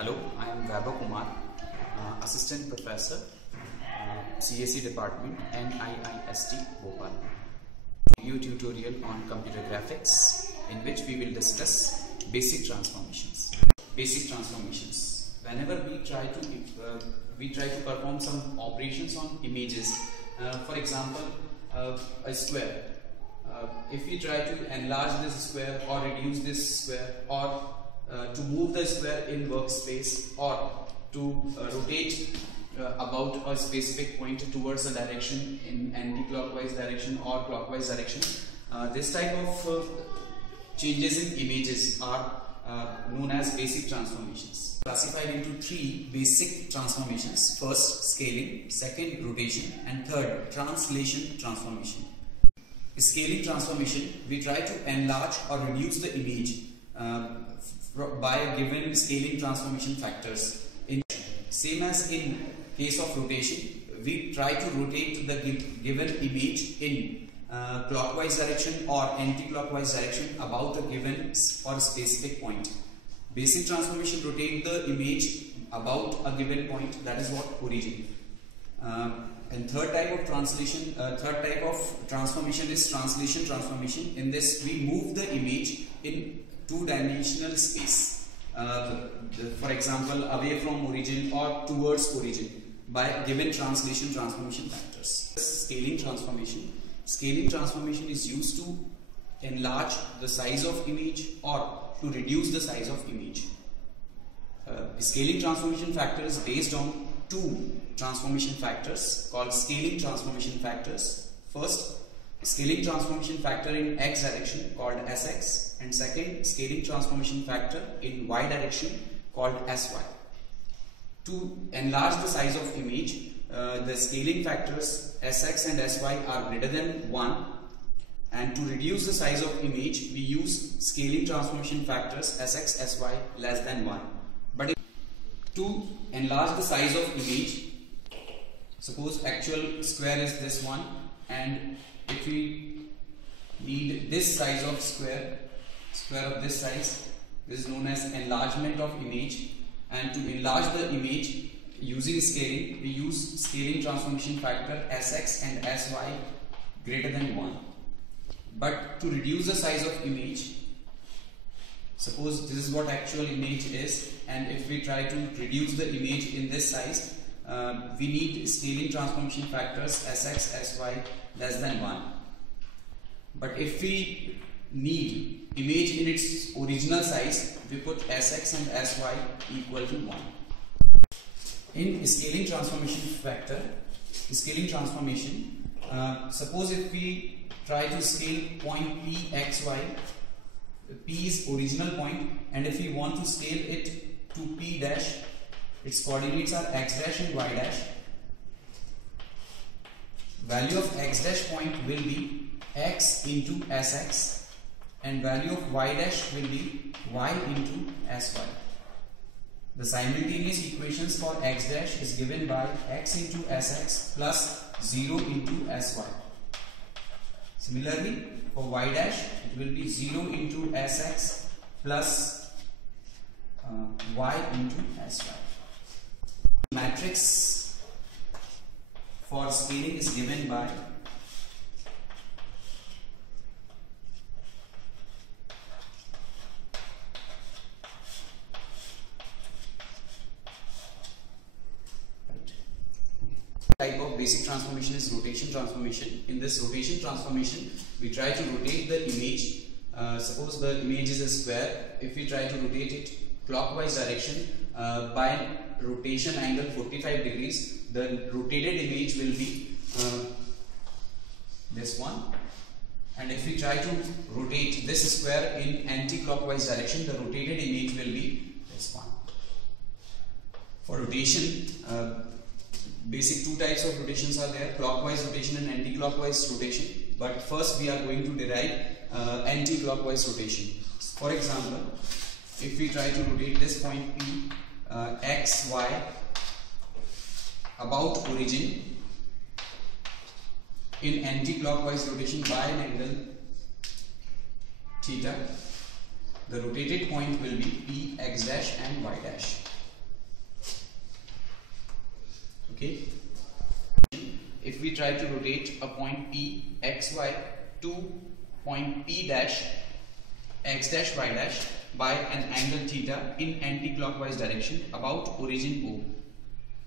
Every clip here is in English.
Hello, I am Vaibhav Kumar, Assistant Professor, CSE Department, NIIST, Bhopal. Video tutorial on computer graphics in which we will discuss basic transformations. Basic transformations. Whenever we try to perform some operations on images, for example, a square. If we try to enlarge this square or reduce this square, or to move the square in workspace, or to rotate about a specific point towards a direction in anti-clockwise direction or clockwise direction, this type of changes in images are known as basic transformations. Classified into three basic transformations: first, scaling; second, rotation; and third, translation transformation. Scaling transformation, we try to enlarge or reduce the image by given scaling transformation factors. Same as in case of rotation, we try to rotate the given image in clockwise direction or anti-clockwise direction about a given or specific point. Basic transformation rotate the image about a given point, that is what origin. And third type of transformation is translation transformation. In this, we move the image in two-dimensional space, for example, away from origin or towards origin, by given translation transformation factors. Scaling transformation. Scaling transformation is used to enlarge the size of image or to reduce the size of image. Scaling transformation factor is based on two transformation factors called scaling transformation factors. First, scaling transformation factor in x direction called Sx, and second, scaling transformation factor in y direction called Sy. To enlarge the size of image, the scaling factors Sx and Sy are greater than 1, and to reduce the size of image, we use scaling transformation factors Sx, Sy less than 1. But to enlarge the size of image, suppose actual square is this one, and if we need this size of square of this size, this is known as enlargement of image. And to enlarge the image using scaling, we use scaling transformation factor Sx and Sy greater than 1. But to reduce the size of image, suppose this is what actual image is, and if we try to reduce the image in this size, we need scaling transformation factors Sx, Sy less than 1. But if we need image in its original size, we put Sx and Sy equal to 1. In scaling transformation factor, suppose if we try to scale point P, X, Y, P is original point, and if we want to scale it to P dash, its coordinates are X dash and Y dash. Value of X dash point will be X into Sx, and value of Y dash will be Y into Sy. The simultaneous equations for X dash is given by X into Sx plus 0 into Sy. Similarly, for Y dash, it will be 0 into Sx plus Y into Sy. Matrix for scaling is given by type of basic transformation is rotation transformation. In this rotation transformation, we try to rotate the image. Suppose the image is a square. If we try to rotate it clockwise direction by rotation angle 45 degrees, the rotated image will be this one. And if we try to rotate this square in anti-clockwise direction, the rotated image will be this one. For rotation, basic two types of rotations are there: clockwise rotation and anti-clockwise rotation. But first we are going to derive anti-clockwise rotation. For example, if we try to rotate this point P, X, Y about origin in anti-clockwise rotation by an angle theta, the rotated point will be P, X dash and Y dash. Okay. If we try to rotate a point P xy to point P dash x dash y dash by an angle theta in anti-clockwise direction about origin O,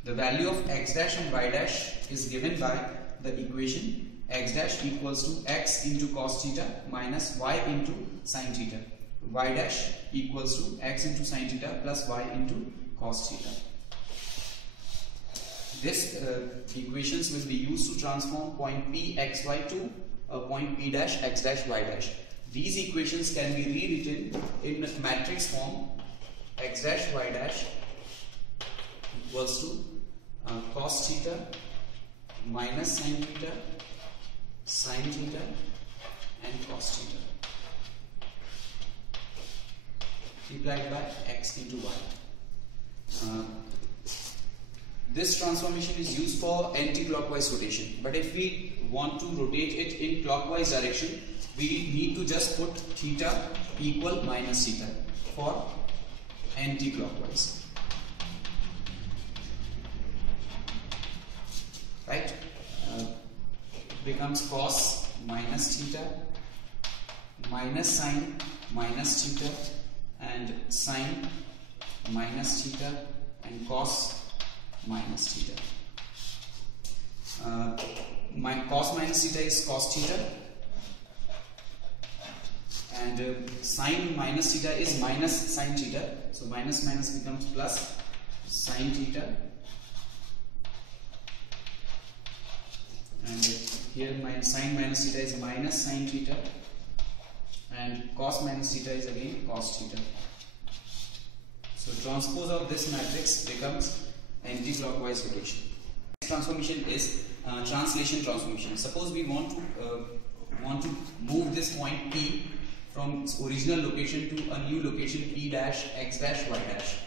the value of x dash and y dash is given by the equation x dash equals to x into cos theta minus y into sin theta. Y dash equals to x into sin theta plus y into cos theta. This equations will be used to transform point P xy to a point P dash x dash y dash. These equations can be rewritten in matrix form: x dash y dash equals to cos theta minus sin theta and cos theta multiplied by x into y. This transformation is used for anti-clockwise rotation, but if we want to rotate it in clockwise direction, we need to just put theta equal minus theta for anti-clockwise. Right? It becomes cos minus theta minus sin minus theta and sin minus theta and cos minus theta. My cos minus theta is cos theta, and sin minus theta is minus sin theta. So minus minus becomes plus sin theta, and here my sin minus theta is minus sin theta, and cos minus theta is again cos theta. So transpose of this matrix becomes anti-clockwise rotation. Next transformation is translation transformation. Suppose we want to move this point P from its original location to a new location P dash x dash y dash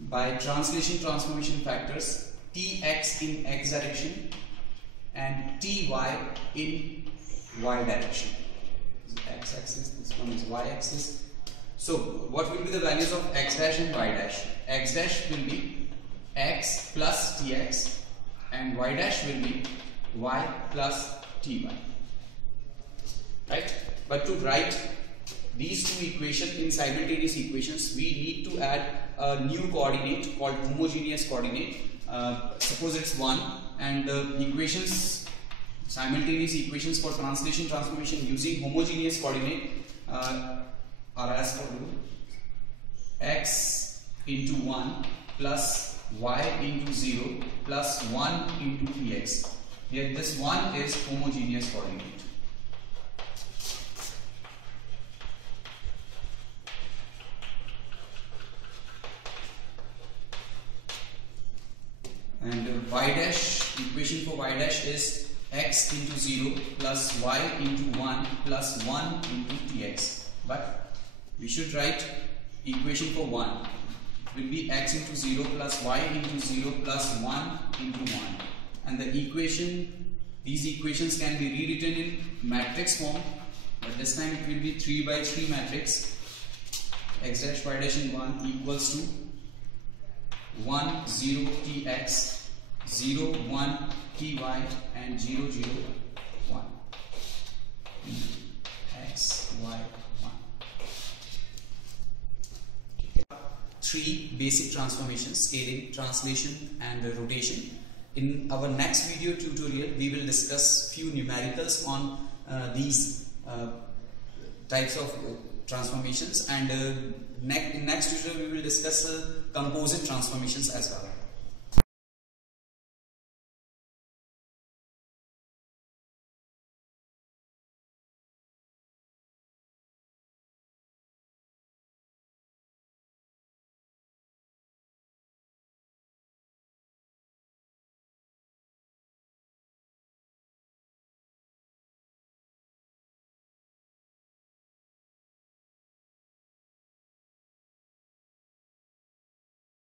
by translation transformation factors Tx in x direction and Ty in y direction. This is x axis, this one is y axis. So what will be the values of x dash and y dash? X dash will be x plus Tx and y dash will be y plus Ty. Right? But to write these two equations in simultaneous equations, we need to add a new coordinate called homogeneous coordinate. Suppose it's 1, and the equations, simultaneous equations for translation transformation using homogeneous coordinate are as follows: x into 1 plus y into 0 plus 1 into px. Here this 1 is homogeneous coordinate. And y dash, equation for y dash is x into 0 plus y into 1 plus 1 into tx. But we should write equation for 1. It will be x into 0 plus y into 0 plus 1 into 1. And the these equations can be rewritten in matrix form, but this time it will be 3 by 3 matrix. X dash y dash in 1 equals to 1 0 tx, 0 1 ty and 0 0 1. X y 1. 3 basic transformations: scaling, translation and rotation. In our next video tutorial, we will discuss few numericals on these types of transformations, and in next tutorial we will discuss composite transformations as well.